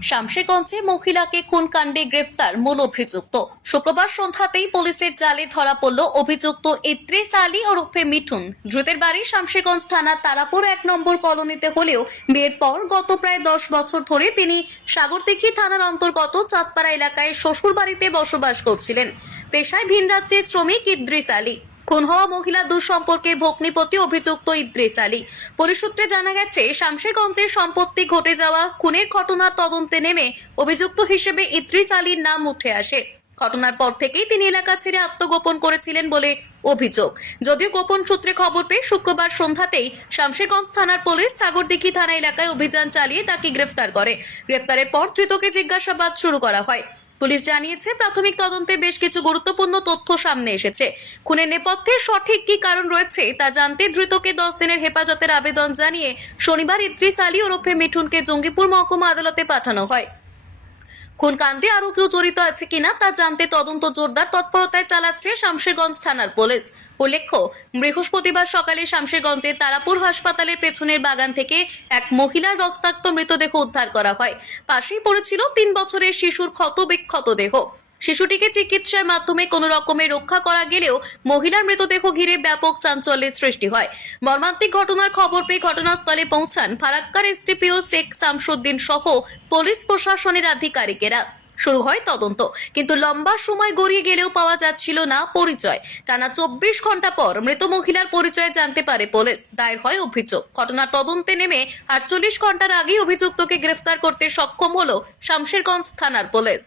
শামশেরগঞ্জে মহিলাকে খুন কাণ্ডে গ্রেফতার মূল অভিযুক্ত। শুক্রবার সন্ধ্যাতেই পুলিশের জালে ধরা পড়ল অভিযুক্ত ইত্রিস আলী ওরফে মিঠুন। ধৃতের বাড়ি শামশেরগঞ্জ থানার তারাপুর এক নম্বর কলোনিতে হলেও বিয়ের পর গত প্রায় দশ বছর ধরে তিনি সাগরদিঘি থানার অন্তর্গত চাঁদপাড়া এলাকায় শ্বশুর বাড়িতে বসবাস করছিলেন। পেশায় ভিন রাজ্যের শ্রমিক ইদ্রিস আলী। খুন হওয়া মহিলা দুঃসম্পর্কে ভগ্নিপতি অভিযুক্ত ইদ্রিস আলী। পুলিশ সূত্রে জানা গেছে, শামশেরগঞ্জের সম্পত্তি ঘটে যাওয়া খুনের ঘটনার তদন্তে নেমে অভিযুক্ত হিসেবে ইদ্রিস আলীর নাম উঠে আসে। ঘটনার পর থেকেই তিনি এলাকা ছেড়ে আত্মগোপন করেছিলেন বলে অভিযোগ। যদিও গোপন সূত্রে খবর পেয়ে শুক্রবার সন্ধ্যাতেই শামশেরগঞ্জ থানার পুলিশ সাগরদিঘি থানা এলাকায় অভিযান চালিয়ে তাকে গ্রেফতার করে। গ্রেফতারের পর ধৃতকে জিজ্ঞাসাবাদ শুরু করা হয়। পুলিশ জানিয়েছে, প্রাথমিক তদন্তে বেশ কিছু গুরুত্বপূর্ণ তথ্য সামনে এসেছে। খুনের নেপথ্যে সঠিক কি কারণ রয়েছে, তা জানতে ধৃতকে দশ দিনের হেফাজতের আবেদন জানিয়ে শনিবার ইদ্রিস আলী ওরফে মিঠুনকে জঙ্গিপুর মহকুমা আদালতে পাঠানো হয়। খুন কাণ্ডে আরও কেউ জড়িত আছে কিনা তা জানতে তদন্ত জোরদার তৎপরতায় চালাচ্ছে শামশেরগঞ্জ থানার পুলিশ। উল্লেখ্য, বৃহস্পতিবার সকালে শামশেরগঞ্জের তারাপুর হাসপাতালের পেছনের বাগান থেকে এক মহিলার রক্তাক্ত মৃতদেহ উদ্ধার করা হয়। পাশেই পড়েছিল তিন বছরের শিশুর ক্ষত বিক্ষত দেহ। শিশুটিকে চিকিৎসার মাধ্যমে কোনো রকমে রক্ষা করা গেলেও মহিলার মৃতদেহ ঘিরে ব্যাপক চাঞ্চল্যের সৃষ্টি হয়। মর্মান্তিক ঘটনার খবর পেয়ে ঘটনাস্থলে পৌঁছান ফারাক্কার এসডিপিও শেখ শামসুদ্দিন সহ পুলিশ প্রশাসনের আধিকারিকেরা। শুরু হয় তদন্ত, কিন্তু লম্বা সময় গড়িয়ে গেলেও পাওয়া যাচ্ছিল না পরিচয়। টানা চব্বিশ ঘণ্টা পর মৃত মহিলার পরিচয় জানতে পারে পুলিশ। দায়ের হয় অভিযোগ। ঘটনার তদন্তে নেমে আটচল্লিশ ঘণ্টার আগেই অভিযুক্তকে গ্রেফতার করতে সক্ষম হল শামশেরগঞ্জ থানার পুলিশ।